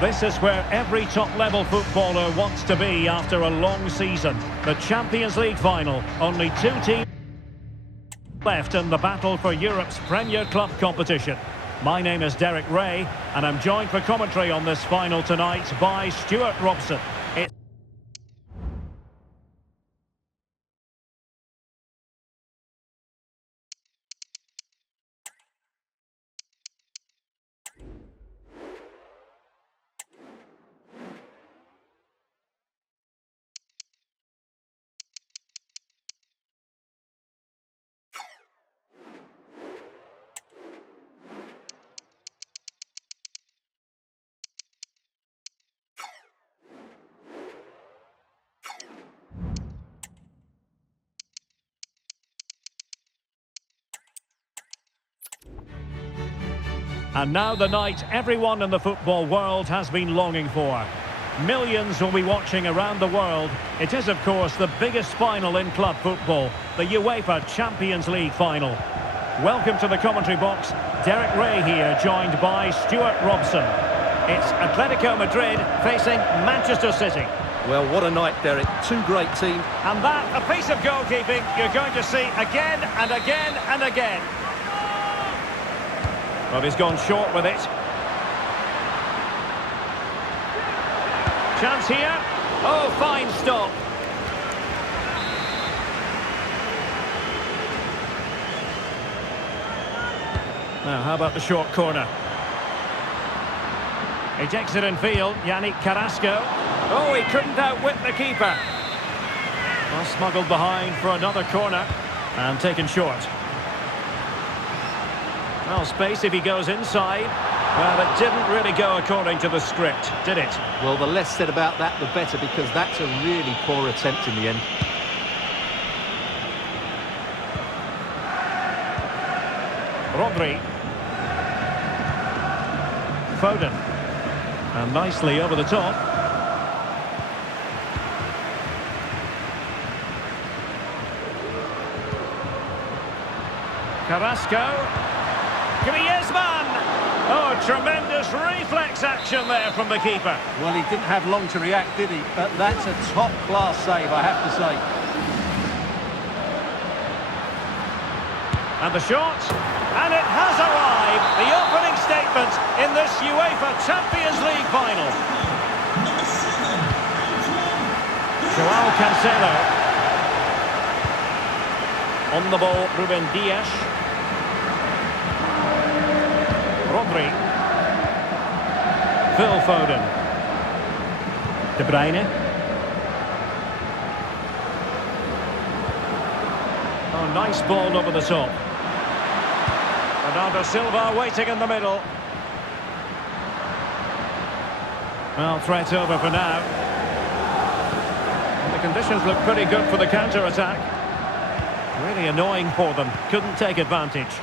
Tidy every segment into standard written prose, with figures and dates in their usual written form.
This is where every top-level footballer wants to be after a long season. The Champions League final. Only two teams left in the battle for Europe's Premier Club competition. My name is Derek Ray, and I'm joined for commentary on this final tonight by Stuart Robson. And now the night everyone in the football world has been longing for. Millions will be watching around the world. It is, of course, the biggest final in club football, the UEFA Champions League final. Welcome to the commentary box. Derek Ray here, joined by Stuart Robson. It's Atletico Madrid facing Manchester City. Well, what a night, Derek. Two great teams. And that, a piece of goalkeeping you're going to see again and again and again. Well, he's gone short with it. Chance here. Oh, fine stop. Now, how about the short corner? Ejects it in field, Yannick Carrasco. Oh, he couldn't outwit the keeper. Well, smuggled behind for another corner. And taken short. Well, space if he goes inside. Well, it didn't really go according to the script, did it? Well, the less said about that, the better, because that's a really poor attempt in the end. Rodri. Foden. And nicely over the top. Carrasco. Griezmann! Oh, tremendous reflex action there from the keeper. Well, he didn't have long to react, did he? But that's a top-class save, I have to say. And the shot. And it has arrived. The opening statement in this UEFA Champions League final. Joao Cancelo. On the ball, Ruben Dias. Rodri. Phil Foden. De Bruyne. Oh, nice ball over the top. Bernardo Silva waiting in the middle. Well, threat over for now. And the conditions look pretty good for the counter-attack. Really annoying for them. Couldn't take advantage.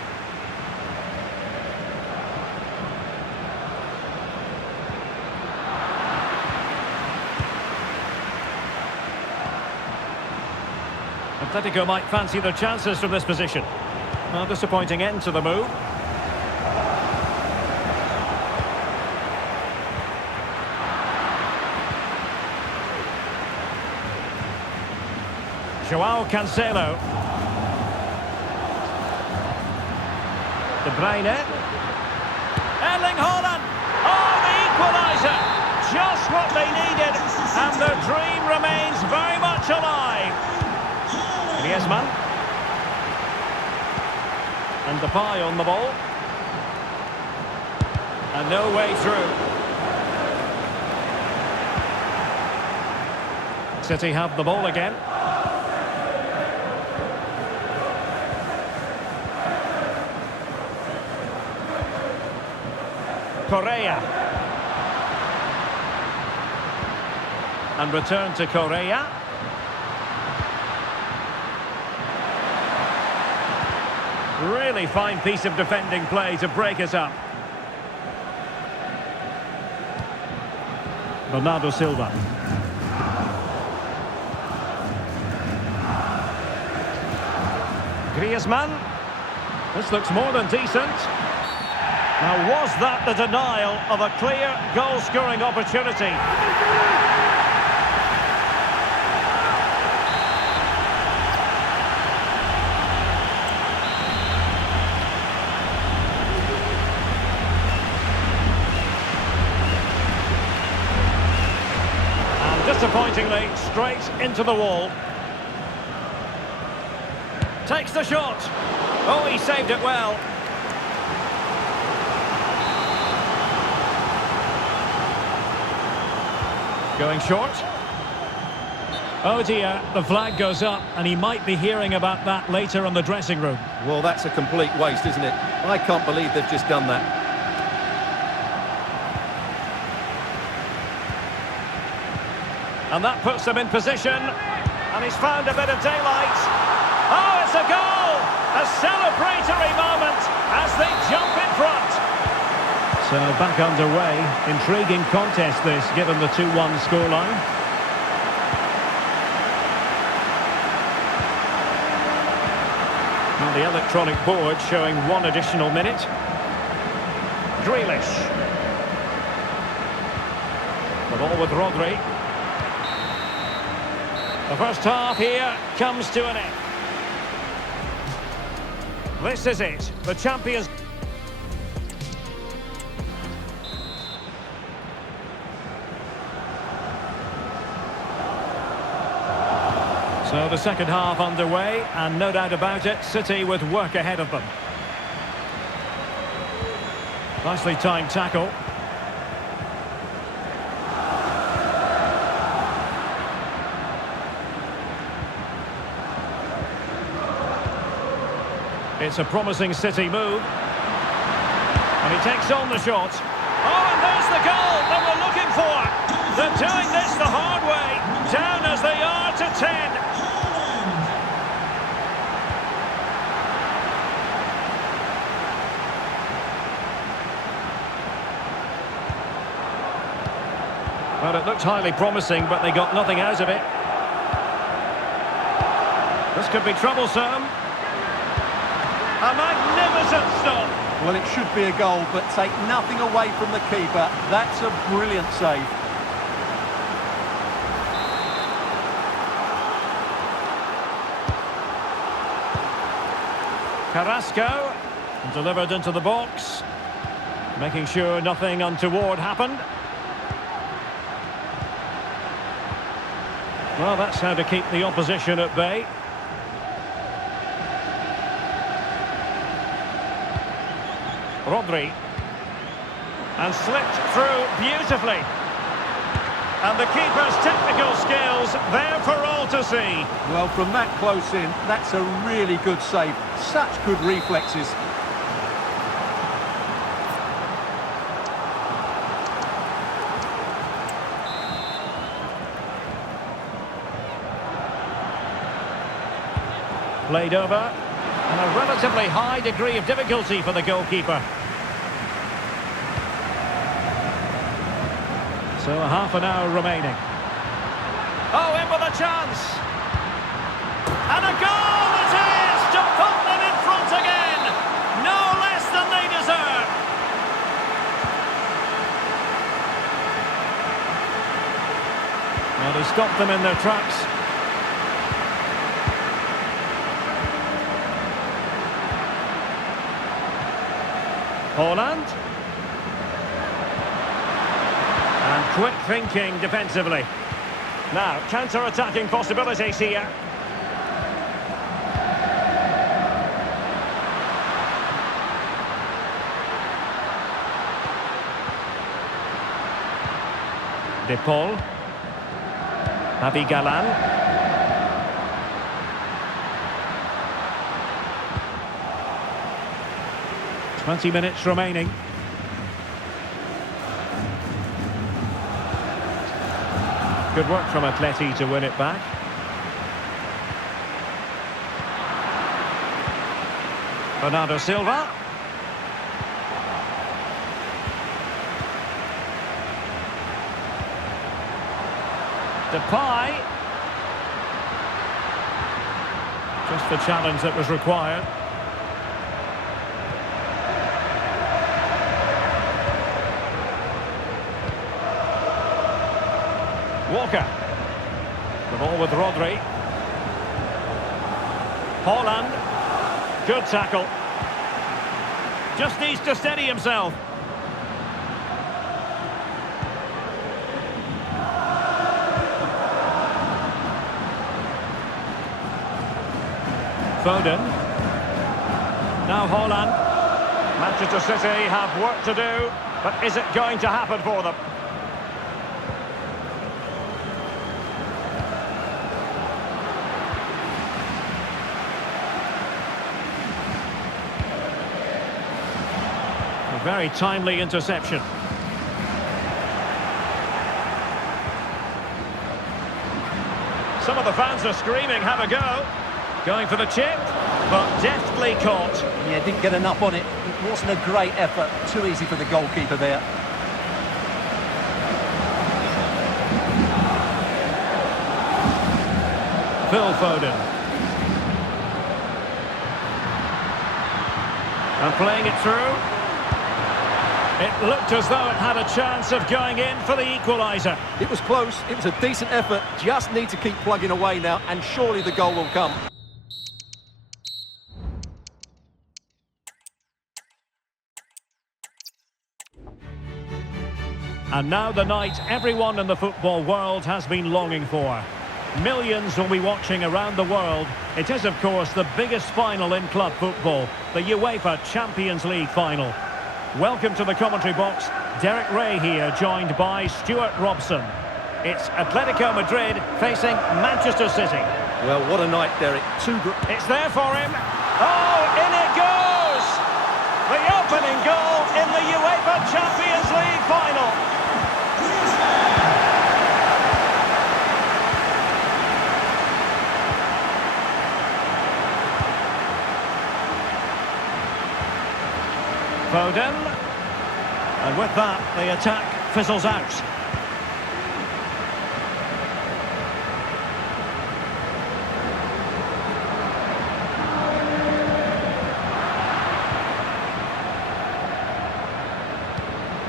Atletico might fancy their chances from this position. A disappointing end to the move. Joao Cancelo. De Bruyne. Erling Haaland. Oh, the equaliser. Just what they needed. And their dream remains very much alive. Griezmann. And Depay on the ball. And no way through. City have the ball again. Correa. And return to Correa. Really fine piece of defending play to break it up. Bernardo Silva. Griezmann. This looks more than decent. Now, was that the denial of a clear goal-scoring opportunity? And disappointingly, straight into the wall. Takes the shot. Oh, he saved it well. Going short. Oh dear, the flag goes up and he might be hearing about that later in the dressing room. Well, that's a complete waste, isn't it? I can't believe they've just done that. And that puts them in position. And he's found a bit of daylight. Oh, it's a goal! A celebratory moment as they jump in front. So back underway. Intriguing contest this, given the 2-1 scoreline. And the electronic board showing 1 additional minute. Grealish. The ball with Rodri. The first half here comes to an end. This is it. The champions... So the second half underway, and no doubt about it, City with work ahead of them. Nicely timed tackle. It's a promising City move. And he takes on the shot. Oh, and there's the goal that we're looking for. They're doing this the hard way. Down as they are to 10. Well, it looked highly promising, but they got nothing out of it. This could be troublesome. A magnificent stop. Well, it should be a goal, but take nothing away from the keeper. That's a brilliant save. Carrasco, delivered into the box, making sure nothing untoward happened. Well, that's how to keep the opposition at bay. Rodri. And slipped through beautifully. And the keeper's technical skills there for all to see. Well, from that close in, that's a really good save. Such good reflexes. Played over. And a relatively high degree of difficulty for the goalkeeper. So a half an hour remaining. Oh, in with a chance. And a goal it is to put them in front again. No less than they deserve. Well, they stopped them in their tracks. Haaland. And quick thinking defensively. Now, counter-attacking possibilities here. De Paul. Naby-Galan. 20 minutes remaining. Good work from Atleti to win it back. Bernardo Silva. Depay. Just the challenge that was required. Walker. The ball with Rodri. Haaland. Good tackle. Just needs to steady himself. Foden. Now Haaland. Manchester City have work to do, but is it going to happen for them? A very timely interception. Some of the fans are screaming, have a go. Going for the chip, but deftly caught. Yeah, didn't get enough on it. It wasn't a great effort. Too easy for the goalkeeper there. Phil Foden. And playing it through. It looked as though it had a chance of going in for the equaliser. It was close, it was a decent effort, just need to keep plugging away now, and surely the goal will come. And now the night everyone in the football world has been longing for. Millions will be watching around the world. It is, of course, the biggest final in club football, the UEFA Champions League final. Welcome to the commentary box. Derek Ray here, joined by Stuart Robson. It's Atletico Madrid facing Manchester City. Well, what a night, Derek. It's there for him. Oh, in it goes! The opening goal in the UEFA Champions League final. Foden, and with that the attack fizzles out.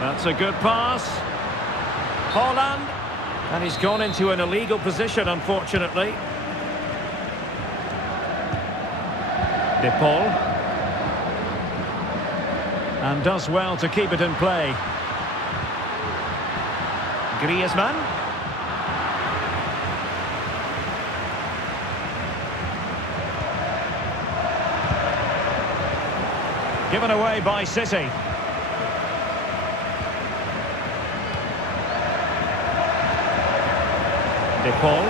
That's a good pass. Haaland, and he's gone into an illegal position, unfortunately. De Paul. And does well to keep it in play. Griezmann. Given away by City. De Paul.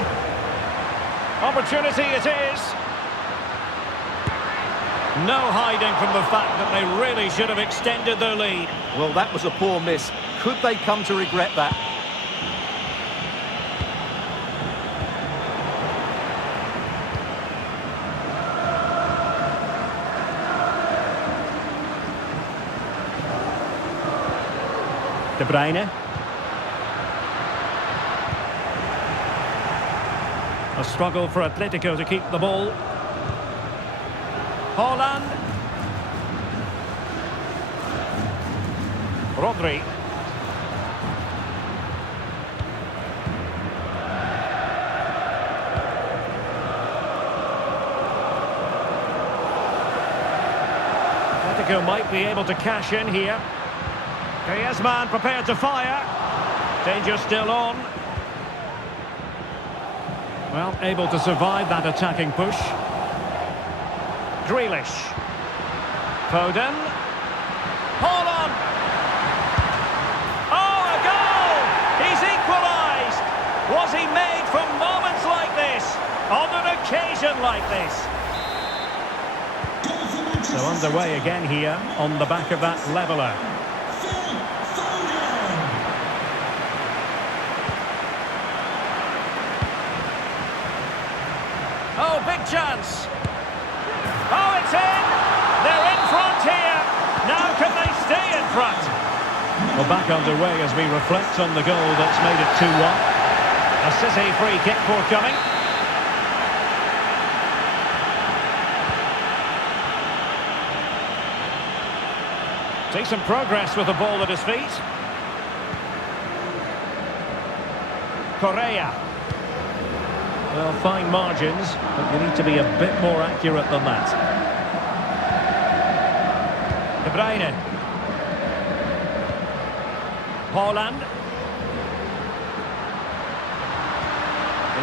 Opportunity it is. No hiding from the fact that they really should have extended their lead. Well, that was a poor miss. Could they come to regret that? De Bruyne. A struggle for Atletico to keep the ball. Haaland. Rodri. Atletico might be able to cash in here. Griezmann prepared to fire. Danger still on. Well, able to survive that attacking push. Grealish. Foden. Haaland. Oh, a goal! He's equalised! Was he made for moments like this? On an occasion like this? So underway again here on the back of that leveller. Oh, big chance! Oh, it's in! They're in front here! Now can they stay in front? Well, back underway as we reflect on the goal that's made it 2-1. A City free kick forthcoming. Decent progress with the ball at his feet. Correa. Well, fine margins, but you need to be a bit more accurate than that. De Bruyne. Haaland.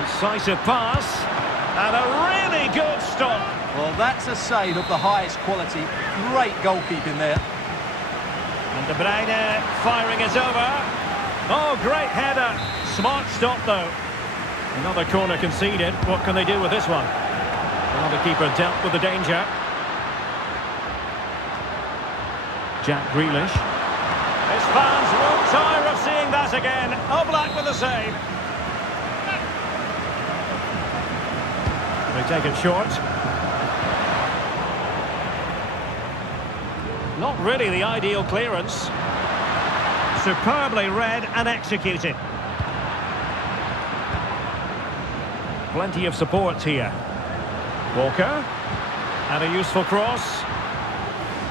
Incisive pass. And a really good stop. Well, that's a save of the highest quality. Great goalkeeping there. And De Bruyne firing it over. Oh, great header. Smart stop, though. Another corner conceded. What can they do with this one? Well, the keeper dealt with the danger. Jack Grealish. His fans won't tire of seeing that again. Oblak with a save. They take it short. Not really the ideal clearance. Superbly read and executed. Plenty of support here. Walker. And a useful cross.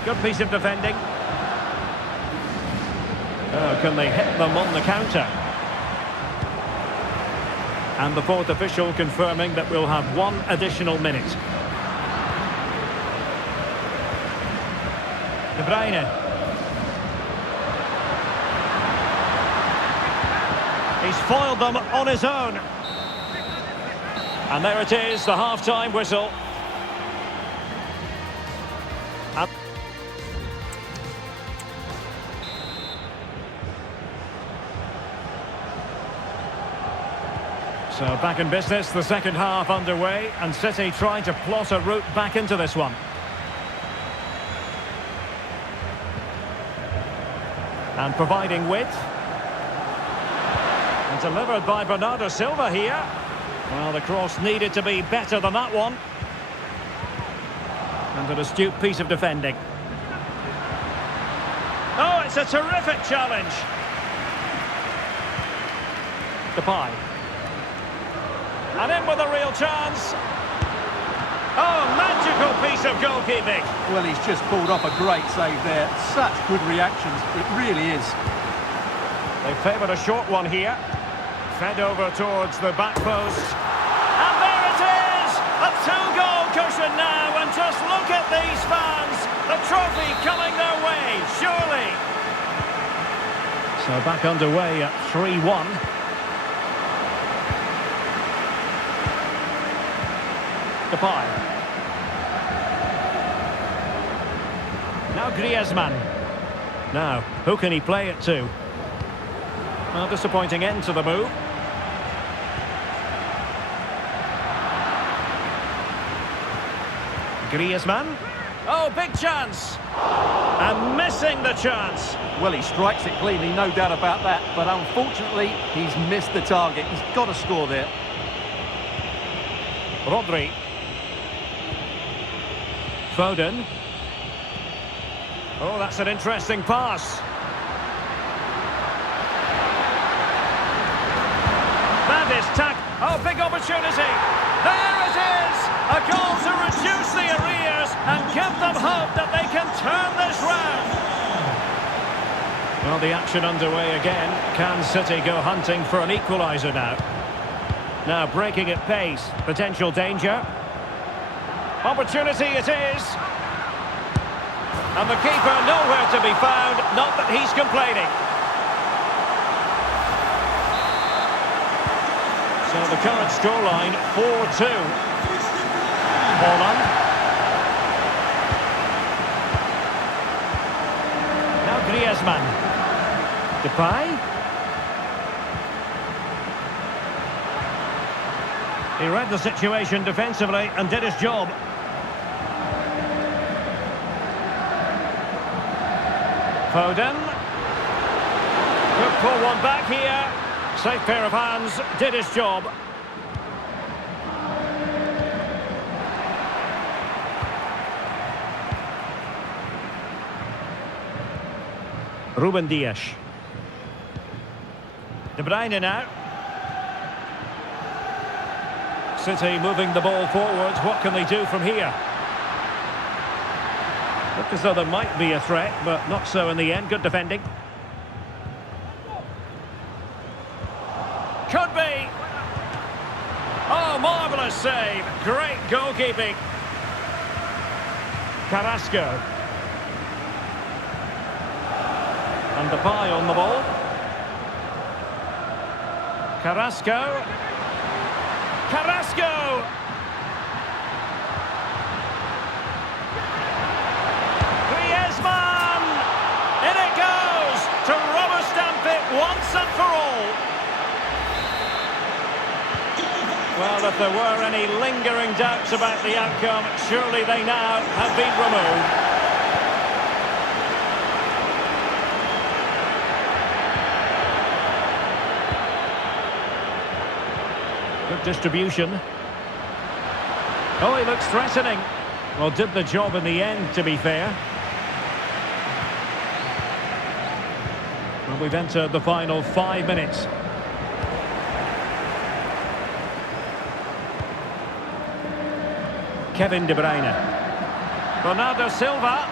Good piece of defending. Oh, can they hit them on the counter? And the fourth official confirming that we'll have one additional minute. De Bruyne. He's foiled them on his own. And there it is, the half-time whistle. So back in business, the second half underway, and City trying to plot a route back into this one. And providing width. And delivered by Bernardo Silva here. Well, the cross needed to be better than that one. And an astute piece of defending. Oh, it's a terrific challenge. Depay. And in with a real chance. Oh, magical piece of goalkeeping. Well, he's just pulled off a great save there. Such good reactions, it really is. They favoured a short one here. Fed over towards the back post. And there it is! A two-goal cushion now, and just look at these fans. The trophy coming their way, surely. So back underway at 3-1. Depay. Now Griezmann. Now, who can he play it to? Well, disappointing end to the move. Griezmann. Oh, big chance. And missing the chance. Well, he strikes it cleanly, no doubt about that. But unfortunately, he's missed the target. He's got to score there. Rodri. Foden. Oh, that's an interesting pass. That is oh, big opportunity. There it is. A goal to reduce the arrears and give them hope that they can turn this round. Well, the action underway again. Can City go hunting for an equaliser now? Now breaking at pace. Potential danger. Opportunity it is. And the keeper nowhere to be found. Not that he's complaining. So the current scoreline, 4-2. Haaland. Now Griezmann. Depay. He read the situation defensively and did his job. Foden. Could pull one back here. Safe pair of hands, did his job. Ruben Dias. De Bruyne now. City moving the ball forward. What can they do from here? Looked as though there might be a threat, but not so in the end. Good defending. Could be. Marvellous save. Great goalkeeping. Carrasco. And Depay on the ball. Carrasco. Carrasco! Griezmann! In it goes to rubber stamp it once and for all. Well, if there were any lingering doubts about the outcome, surely they now have been removed. Good distribution. Oh, he looks threatening. Well, did the job in the end, to be fair. Well, we've entered the final 5 minutes. Kevin De Bruyne. Bernardo Silva.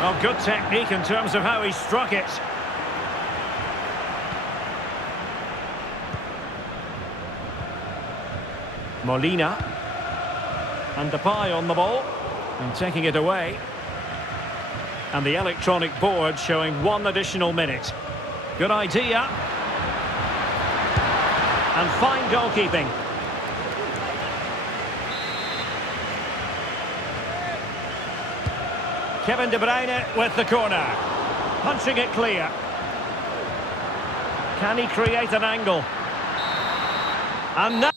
Well, good technique in terms of how he struck it. Molina. And Depay on the ball. And taking it away. And the electronic board showing 1 additional minute. Good idea. And fine goalkeeping. Kevin De Bruyne with the corner. Punching it clear. Can he create an angle? And now...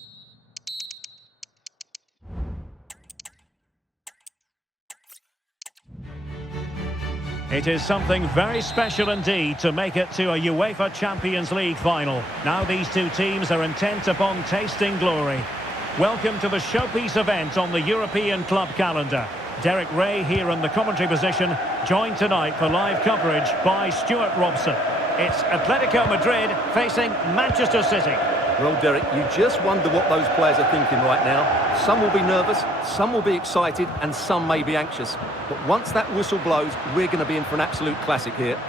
It is something very special indeed to make it to a UEFA Champions League final. Now these two teams are intent upon tasting glory. Welcome to the showpiece event on the European club calendar. Derek Ray here in the commentary position, joined tonight for live coverage by Stuart Robson. It's Atletico Madrid facing Manchester City. Well, Derek, you just wonder what those players are thinking right now. Some will be nervous, some will be excited, and some may be anxious. But once that whistle blows, we're going to be in for an absolute classic here.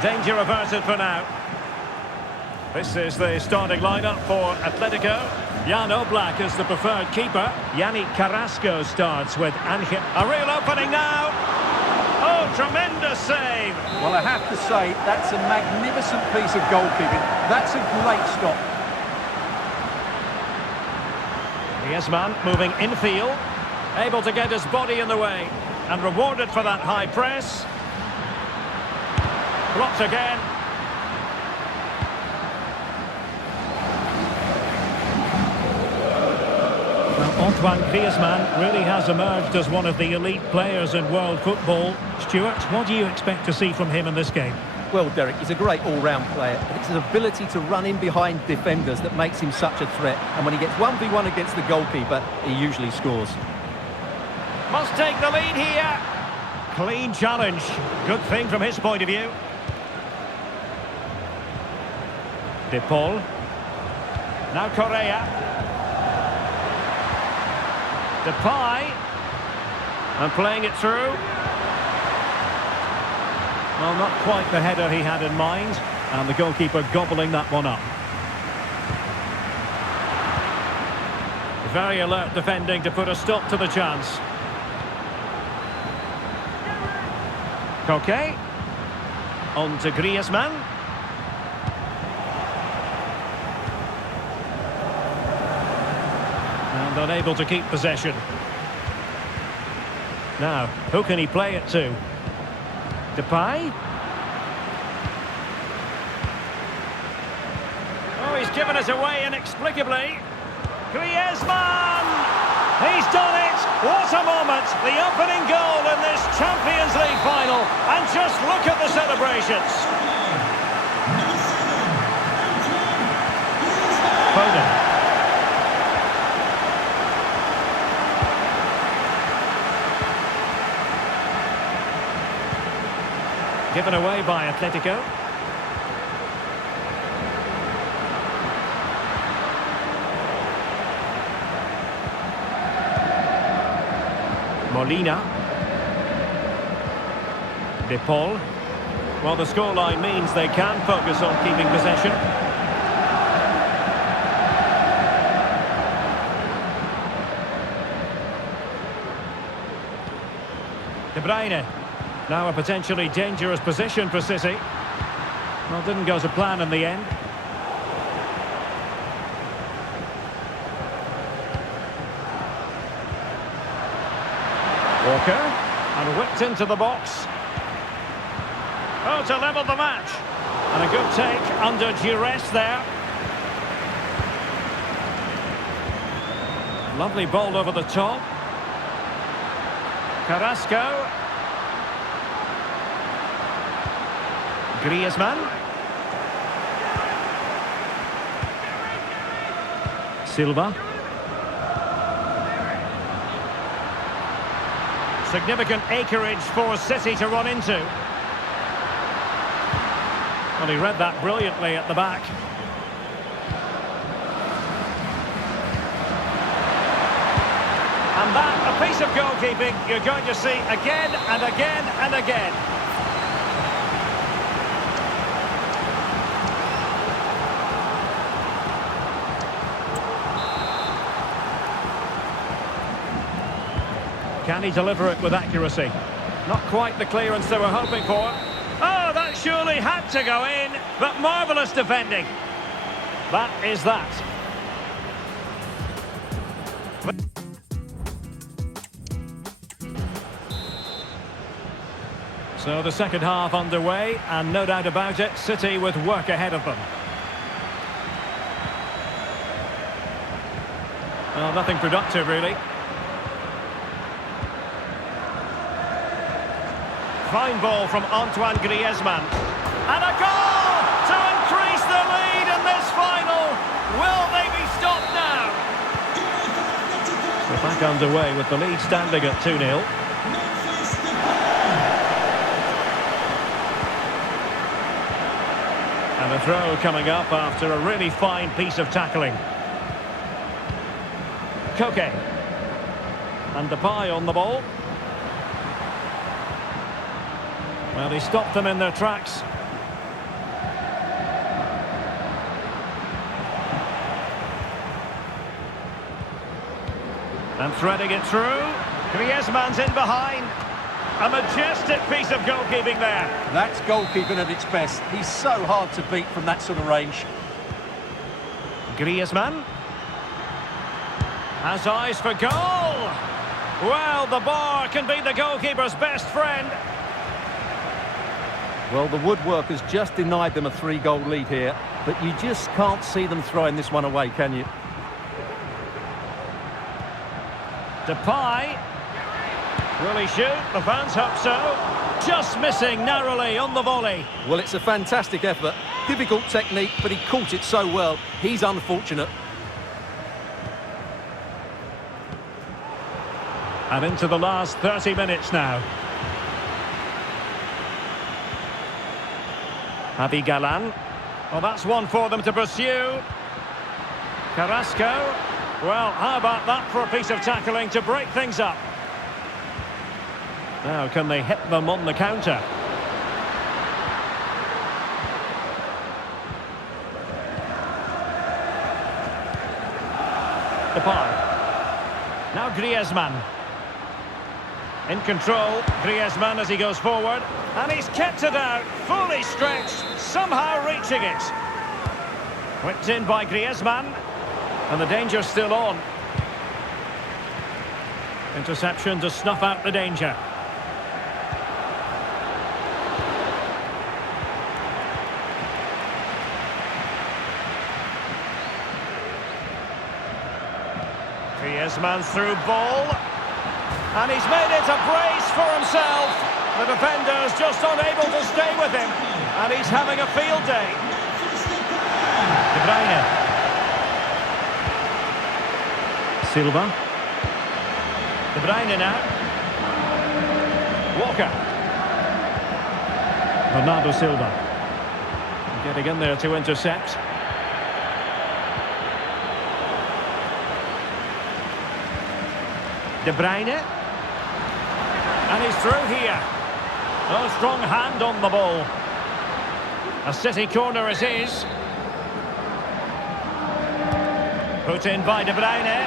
Danger averted for now. This is the starting lineup for Atletico. Jan Oblak is the preferred keeper. Yannick Carrasco starts with Angel. A real opening now. Oh, tremendous save. Well, I have to say, that's a magnificent piece of goalkeeping. That's a great stop. Griezmann moving infield. Able to get his body in the way. And rewarded for that high press. Blocked again. Antoine Griezmann really has emerged as one of the elite players in world football. Stuart, what do you expect to see from him in this game? Well, Derek, he's a great all-round player, but it's his ability to run in behind defenders that makes him such a threat. And when he gets 1v1 against the goalkeeper, he usually scores. Must take the lead here. Clean challenge. Good thing from his point of view. De Paul. Now Correa. Depay, and playing it through. Well, not quite the header he had in mind, and the goalkeeper gobbling that one up. Very alert defending to put a stop to the chance. Koke, on to Griezmann. And unable to keep possession. Now, who can he play it to? Depay? Oh, he's given us away inexplicably. Griezmann! He's done it! What a moment! The opening goal in this Champions League final. And just look at the celebrations. Foden. Given away by Atletico. Molina. De Paul. Well, the scoreline means they can focus on keeping possession. De Bruyne. Now a potentially dangerous position for City. Well, didn't go to plan in the end. Walker. And whipped into the box. Oh, to level the match. And a good take under duress there. Lovely ball over the top. Carrasco. Griezmann. Silva. Significant acreage for City to run into. Well, he read that brilliantly at the back. And that, a piece of goalkeeping you're going to see again and again and again. Can he deliver it with accuracy? Not quite the clearance they were hoping for. Oh, that surely had to go in, but marvellous defending. That is that. So the second half underway, and no doubt about it, City with work ahead of them. Well, nothing productive, really. Fine ball from Antoine Griezmann. And a goal to increase the lead in this final. Will they be stopped now? We're back underway with the lead standing at 2-0. And a throw coming up after a really fine piece of tackling. Koke. And Depay on the ball. Well, he stopped them in their tracks. And threading it through. Griezmann's in behind. A majestic piece of goalkeeping there. That's goalkeeping at its best. He's so hard to beat from that sort of range. Griezmann has eyes for goal. Well, the bar can be the goalkeeper's best friend. Well, the woodwork has just denied them a 3-goal lead here, but you just can't see them throwing this one away, can you? Depay. Will he shoot? The fans hope so. Just missing narrowly on the volley. Well, it's a fantastic effort. Difficult technique, but he caught it so well. He's unfortunate. And into the last 30 minutes now. Javi Galán. Well, that's one for them to pursue. Carrasco. Well, how about that for a piece of tackling to break things up? Now, can they hit them on the counter? Depay. Now Griezmann. In control, Griezmann as he goes forward. And he's kept it out, fully stretched, somehow reaching it. Whipped in by Griezmann. And the danger's still on. Interception to snuff out the danger. Griezmann's through ball. And he's made it a brace for himself. The defender's just unable to stay with him. And he's having a field day. De Bruyne. Silva. De Bruyne now. Walker. Bernardo Silva. Getting in there to intercept. De Bruyne. And he's through here. Oh, strong hand on the ball. A City corner it is. Put in by De Bruyne.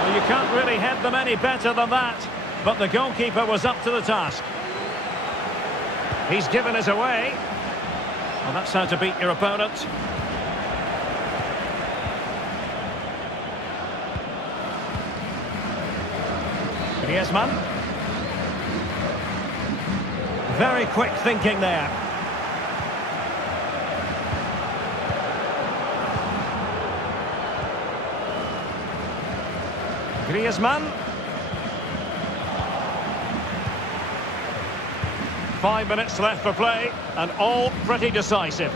Well, you can't really head them any better than that. but the goalkeeper was up to the task. He's given it away. Well, that's how to beat your opponent. Griezmann. Very quick thinking there. Griezmann. 5 minutes left for play, and all pretty decisive.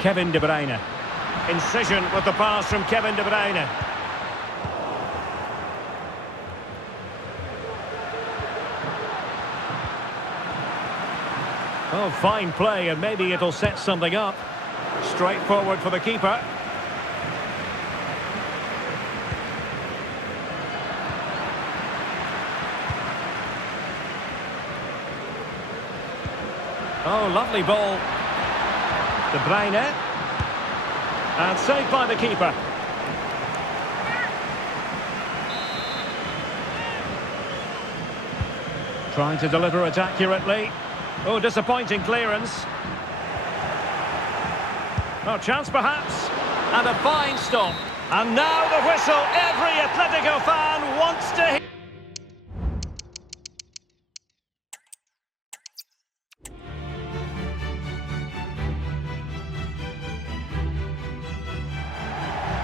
Kevin De Bruyne. Incision with the pass from Kevin De Bruyne. Oh, fine play, and maybe it'll set something up. Straightforward for the keeper. Oh, lovely ball. De Bruyne. And saved by the keeper. Trying to deliver it accurately. Oh, disappointing clearance. Oh, chance perhaps. And a fine stop. And now the whistle. Every Atletico fan wants to hear.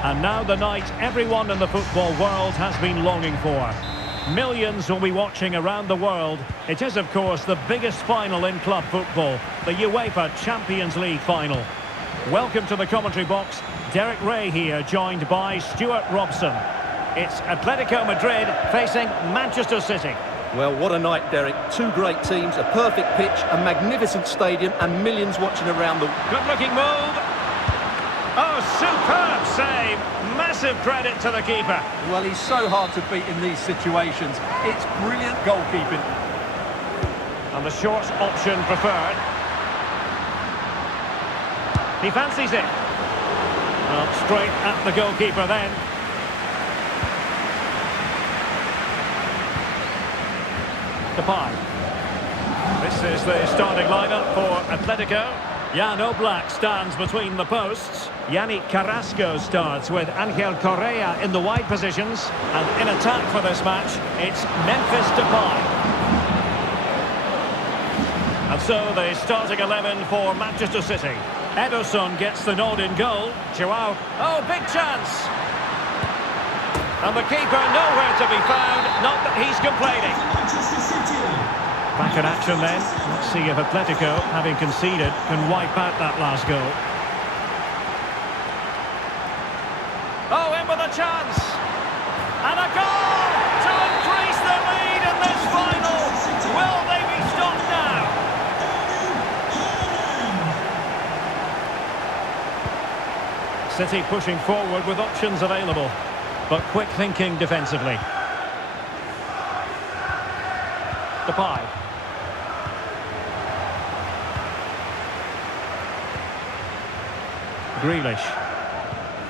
And now the night everyone in the football world has been longing for. Millions will be watching around the world. It is, of course, the biggest final in club football, the UEFA Champions League final. Welcome to the commentary box. Derek Ray here, joined by Stuart Robson. It's Atletico Madrid facing Manchester City. Well, what a night, Derek. Two great teams, a perfect pitch, a magnificent stadium, and millions watching around the... Good-looking move. Oh, superb save. Massive credit to the keeper. Well, he's so hard to beat in these situations. It's brilliant goalkeeping. And the short option preferred. He fancies it. Well, straight at the goalkeeper then. Depay. This is the starting lineup for Atletico. Jan Oblak stands between the posts. Yannick Carrasco starts with Angel Correa in the wide positions. And in attack for this match, it's Memphis Depay. And so the starting 11 for Manchester City. Ederson gets the nod in goal. Joao. Oh, big chance. And the keeper nowhere to be found. Not that he's complaining. Back in action then. Let's see if Atletico, having conceded, can wipe out that last goal. Oh, in with a chance. And a goal to increase the lead in this final. Will they be stopped now? City pushing forward with options available, but quick thinking defensively. Depay. Grealish.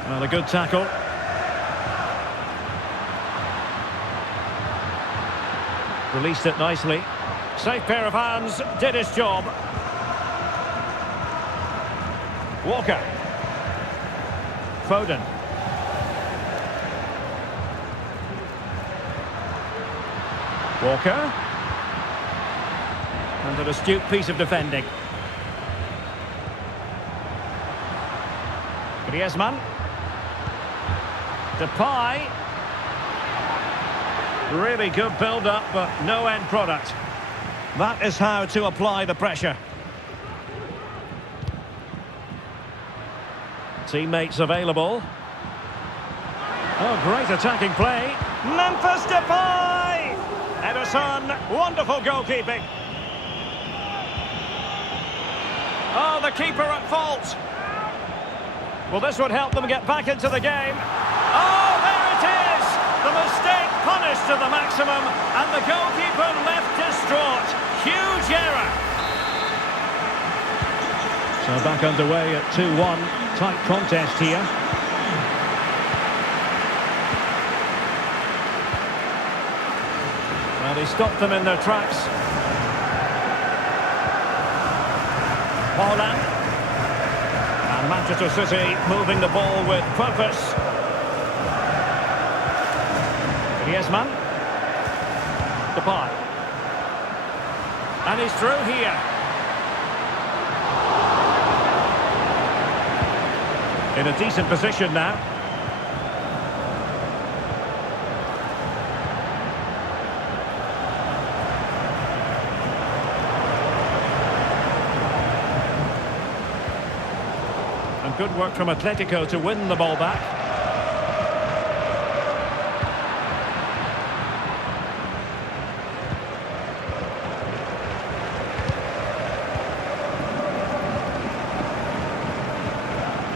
Well, a good tackle. Released it nicely. Safe pair of hands, did his job. Walker. Foden. Walker. And an astute piece of defending. Griezmann. Depay. Really good build-up, but no end product. That is how to apply the pressure. Teammates available. Oh, great attacking play. Memphis Depay! Ederson, wonderful goalkeeping. Oh, the keeper at fault. Well, this would help them get back into the game. Oh, there it is! The mistake punished to the maximum, and the goalkeeper left distraught. Huge error. So back underway at 2-1. Tight contest here. They stopped them in their tracks. Haaland. And Manchester City moving the ball with purpose. Griezmann. Depay. And he's through here. In a decent position now. And good work from Atletico to win the ball back.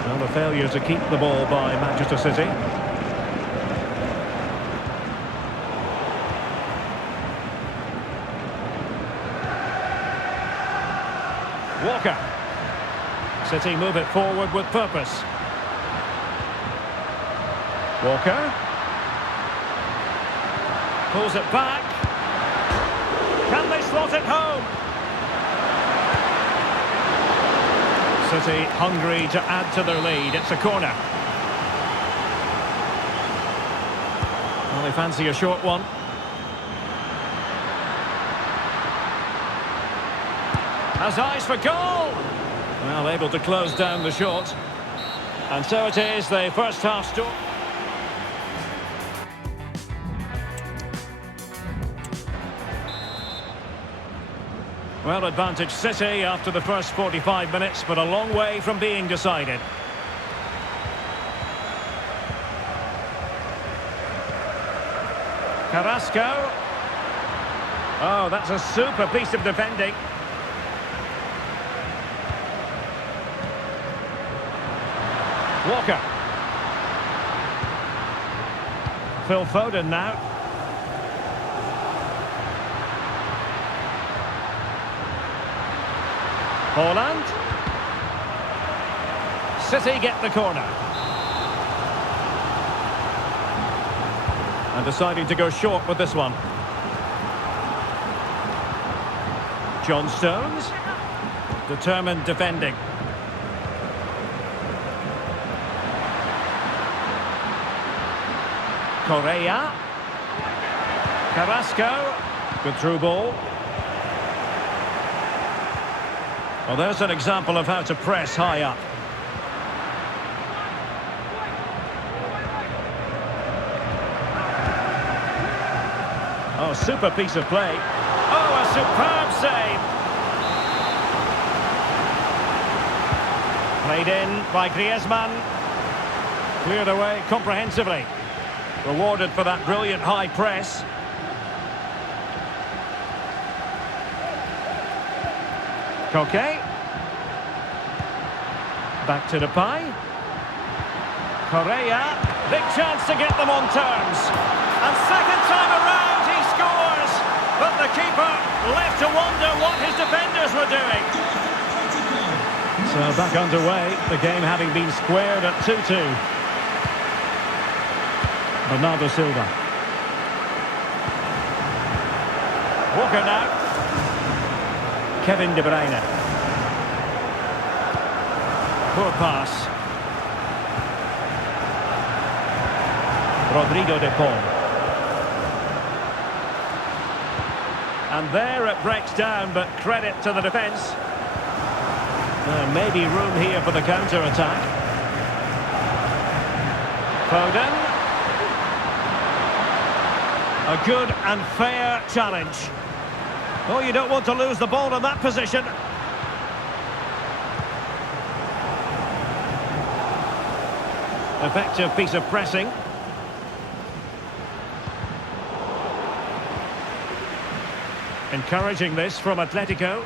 Well, the failure to keep the ball by Manchester City. Walker. City move it forward with purpose. Walker. Pulls it back. Can they slot it home? City hungry to add to their lead. It's a corner. Well, they fancy a short one. Has eyes for goal. Well, able to close down the shot. And so it is, the first half story. Well, advantage City after the first 45 minutes, but a long way from being decided. Carrasco. Oh, that's a super piece of defending. Walker. Phil Foden now. Haaland. City get the corner. And deciding to go short with this one. John Stones. Determined defending. Correa. Carrasco. Good through ball. Well, there's an example of how to press high up. Oh, super piece of play. Oh, a superb save. Played in by Griezmann. Cleared away comprehensively. Rewarded for that brilliant high press. Koke. Back to Depay. Correa. Big chance to get them on terms. And second time around he scores. But the keeper left to wonder what his defenders were doing. So back underway, the game having been squared at 2-2. Bernardo Silva. Walker now. Kevin De Bruyne. Poor pass. Rodrigo de Paul. And there it breaks down, but credit to the defence. Maybe room here for the counter-attack. Foden. A good and fair challenge. Oh, you don't want to lose the ball in that position. Effective piece of pressing. Encouraging this from Atletico.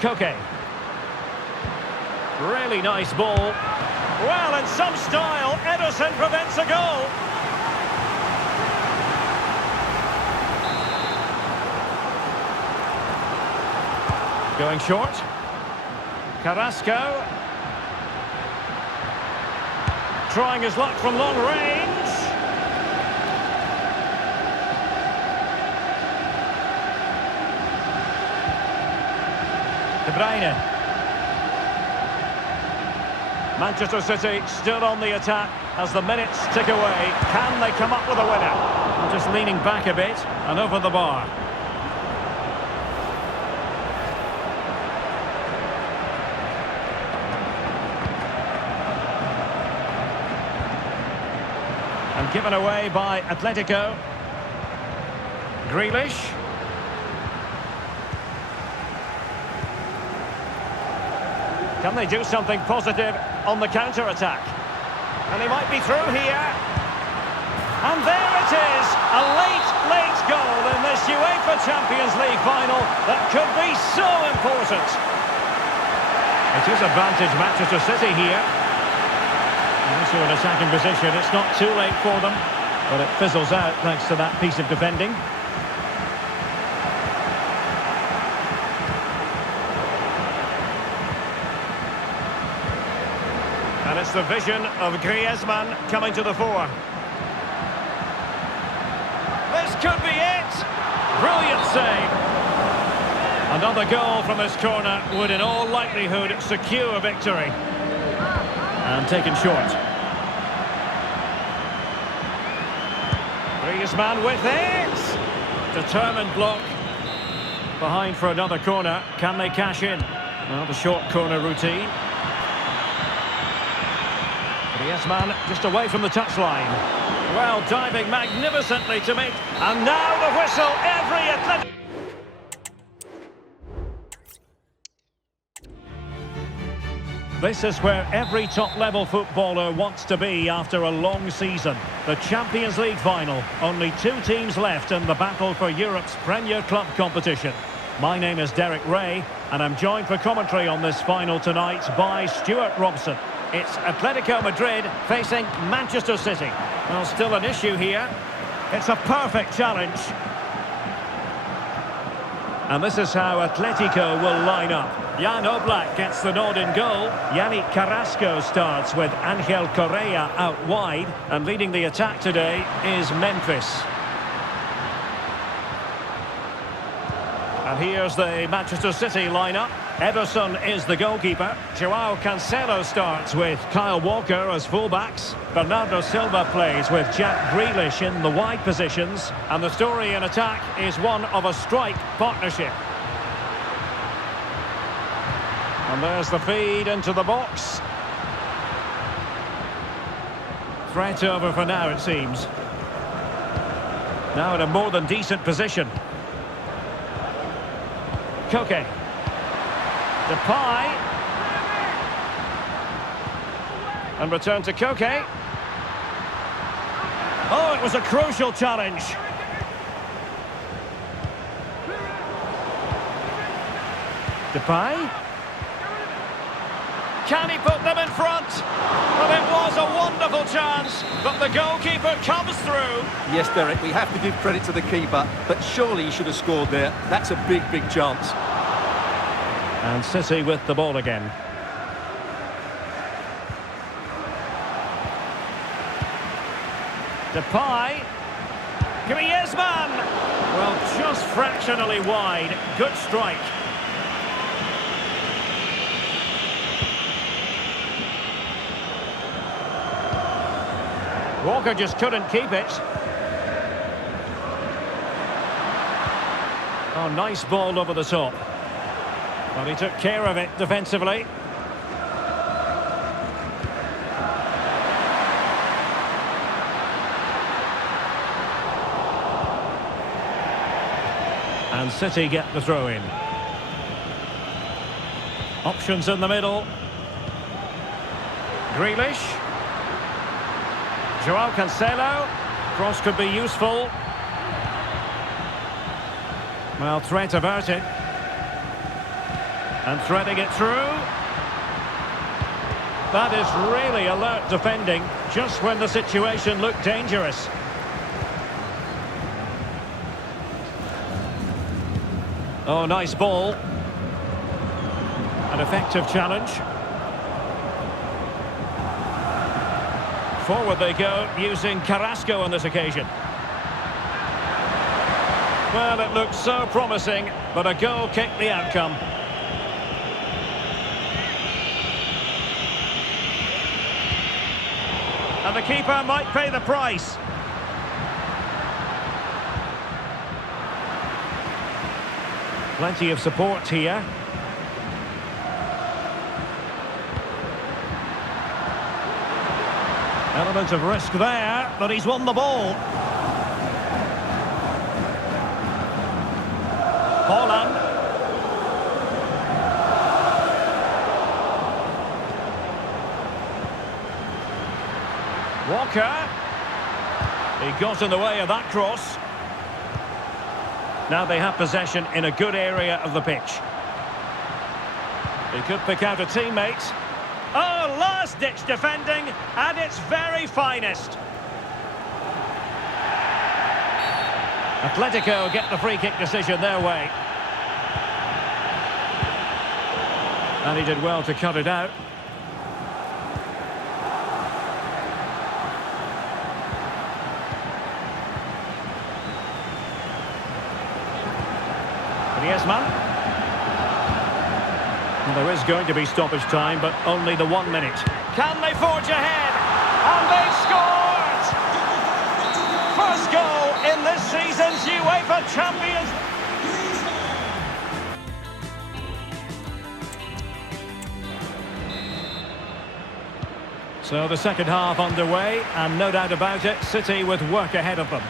Koke. Really nice ball. Well, in some style, Ederson prevents a goal. Going short. Carrasco. Trying his luck from long range. De Bruyne. Manchester City still on the attack as the minutes tick away. Can they come up with a winner? Just leaning back a bit and over the bar. And given away by Atletico. Grealish. Can they do something positive on the counter-attack? And he might be through here. And there it is! A late goal in this UEFA Champions League final that could be so important. It is advantage Manchester City here. Also an attacking position. It's not too late for them, but it fizzles out thanks to that piece of defending. And it's the vision of Griezmann coming to the fore. This could be it! Brilliant save! Another goal from this corner would in all likelihood secure victory. And taken short. Griezmann with it! Determined block. Behind for another corner. Can they cash in? Well, the short corner routine. Griezmann just away from the touchline. Well, diving magnificently to meet. And now the whistle. Every Athletic. This is where every top-level footballer wants to be after a long season. The Champions League final. Only 2 teams left in the battle for Europe's Premier Club competition. My name is Derek Ray, and I'm joined for commentary on this final tonight by Stuart Robson. It's Atletico Madrid facing Manchester City. Well, still an issue here. It's a perfect challenge. And this is how Atletico will line up. Jan Oblak gets the nod in goal. Yannick Carrasco starts with Angel Correa out wide. And leading the attack today is Memphis. And here's the Manchester City lineup. Ederson is the goalkeeper. Joao Cancelo starts with Kyle Walker as fullbacks. Bernardo Silva plays with Jack Grealish in the wide positions. And the story in attack is one of a strike partnership. And there's the feed into the box. Threat over for now, it seems. Now in a more than decent position. Koke. Depay. And return to Koke. Oh, it was a crucial challenge. Depay. Can he put them in front? Well, it was a wonderful chance, but the goalkeeper comes through. Yes, Derek, we have to give credit to the keeper, but surely he should have scored there. That's a big chance. And City with the ball again. Depay. Griezmann! Well, just fractionally wide. Good strike. Walker just couldn't keep it. Oh, nice ball over the top. Well, he took care of it defensively. And City get the throw in. Options in the middle. Grealish. Joao Cancelo. Cross could be useful. Well, threat averted. And threading it through. That is really alert defending, just when the situation looked dangerous. Oh, nice ball. An effective challenge. Forward they go, using Carrasco on this occasion. Well, it looked so promising, but a goal kicked the outcome. And the keeper might pay the price. Plenty of support here. Element of risk there, but he's won the ball. Haaland. Walker. He got in the way of that cross. Now they have possession in a good area of the pitch. He could pick out a teammate. Oh, last-ditch defending at its very finest. Atletico get the free-kick decision their way. And he did well to cut it out. Griezmann. Well, there is going to be stoppage time, but only the 1 minute. Can they forge ahead? And they've scored! First goal in this season's UEFA Champions. So the second half underway, and no doubt about it, City with work ahead of them.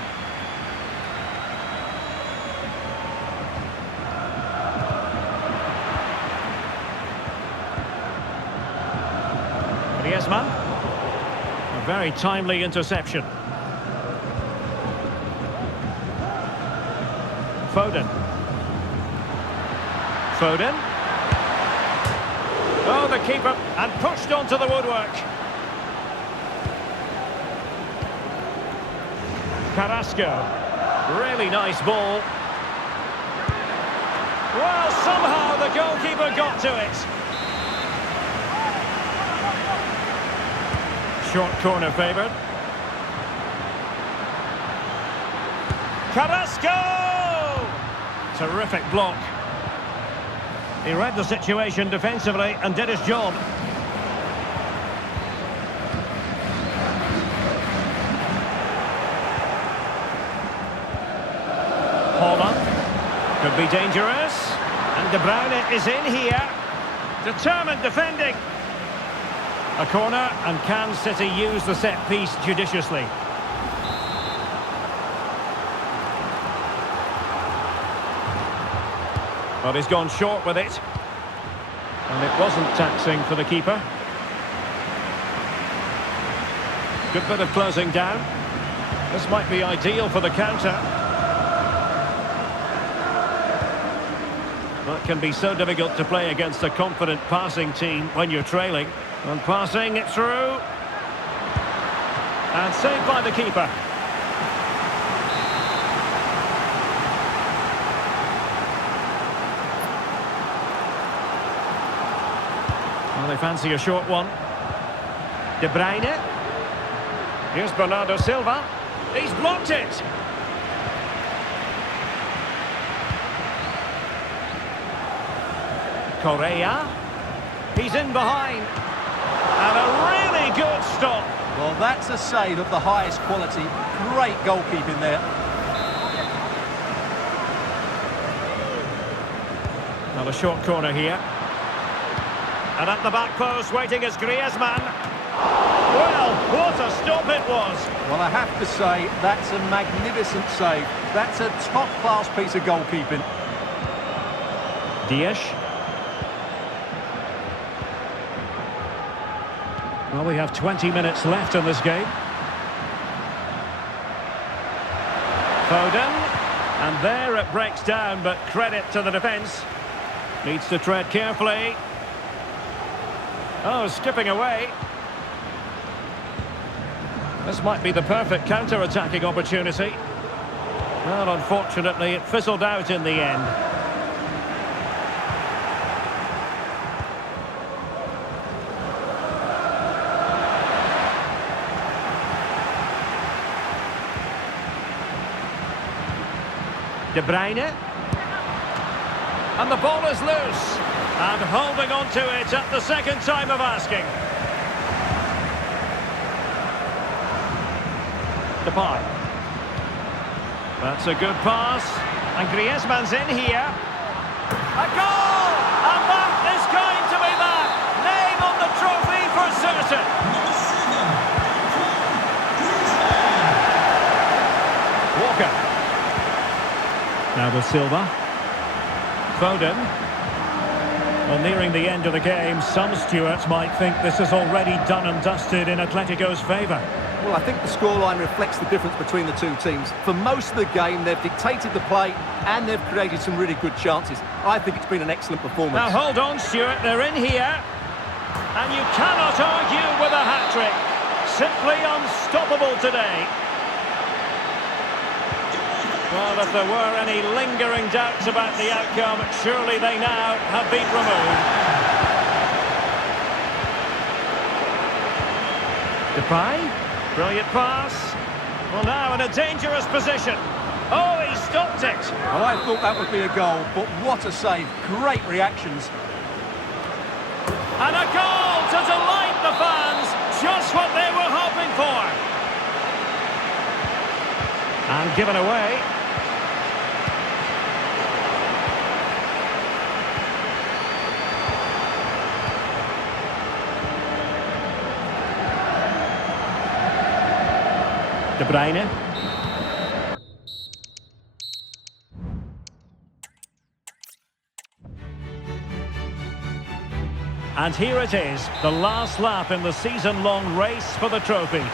Griezmann. A very timely interception. Foden. Foden. Oh, the keeper, and pushed onto the woodwork. Carrasco. Really nice ball. Well, somehow the goalkeeper got to it. Short corner favoured. Carrasco! Terrific block. He read the situation defensively and did his job. Haaland. Could be dangerous. And De Bruyne is in here. Determined defending. A corner, and can City use the set piece judiciously? But he's gone short with it. And it wasn't taxing for the keeper. Good bit of closing down. This might be ideal for the counter. That can be so difficult to play against a confident passing team when you're trailing. And passing it through. And saved by the keeper. Well, they fancy a short one. De Bruyne. Here's Bernardo Silva. He's blocked it. Correa. He's in behind. And a really good stop. Well, that's a save of the highest quality. Great goalkeeping there. Well, a short corner here. And at the back post, waiting is Griezmann. Well, what a stop it was. Well, I have to say, that's a magnificent save. That's a top-class piece of goalkeeping. Dias. Well, we have 20 minutes left in this game. Foden. And there it breaks down, but credit to the defence. Needs to tread carefully. Oh, skipping away. This might be the perfect counter-attacking opportunity. Well, unfortunately, it fizzled out in the end. De Bruyne. And the ball is loose. And holding on to it at the second time of asking. Depay. That's a good pass. And Griezmann's in here. A goal! And that is going to be that. Name on the trophy for certain. Walker. Now with Silva. Foden. Well, nearing the end of the game, some stewards might think this is already done and dusted in Atletico's favour. Well, I think the scoreline reflects the difference between the two teams. For most of the game, they've dictated the play and they've created some really good chances. I think it's been an excellent performance. Now hold on, Stuart, they're in here. And you cannot argue with a hat-trick. Simply unstoppable today. Well, if there were any lingering doubts about the outcome, surely they now have been removed. Depay. Brilliant pass. Well, now in a dangerous position. Oh, he stopped it. Well, I thought that would be a goal, but what a save. Great reactions. And a goal to delight the fans. Just what they were hoping for. And given away. De Bruyne. And here it is, the last lap in the season-long race for the trophy.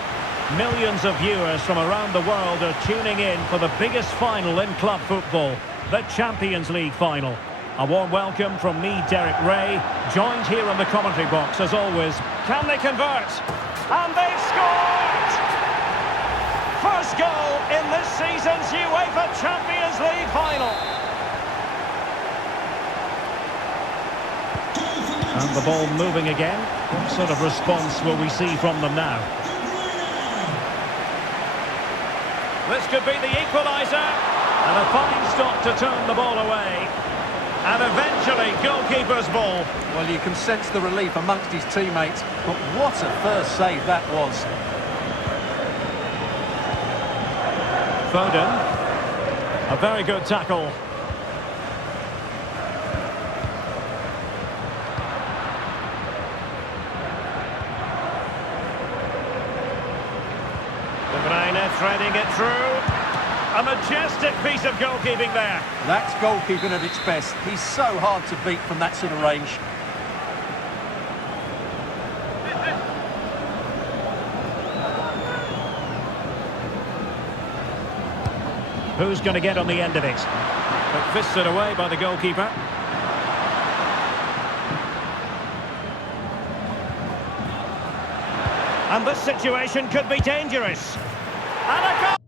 Millions of viewers from around the world are tuning in for the biggest final in club football, the Champions League final. A warm welcome from me, Derek Ray, joined here in the commentary box as always. Can they convert? And they've scored! First goal in this season's UEFA Champions League final. And the ball moving again. What sort of response will we see from them now? This could be the equaliser. And a fine stop to turn the ball away. And eventually, goalkeeper's ball. Well, you can sense the relief amongst his teammates, but what a first save that was. Foden. A very good tackle. De Bruyne threading it through. A majestic piece of goalkeeping there. That's goalkeeping at its best. He's so hard to beat from that sort of range. Who's going to get on the end of it? But fisted away by the goalkeeper. And this situation could be dangerous. And a goal!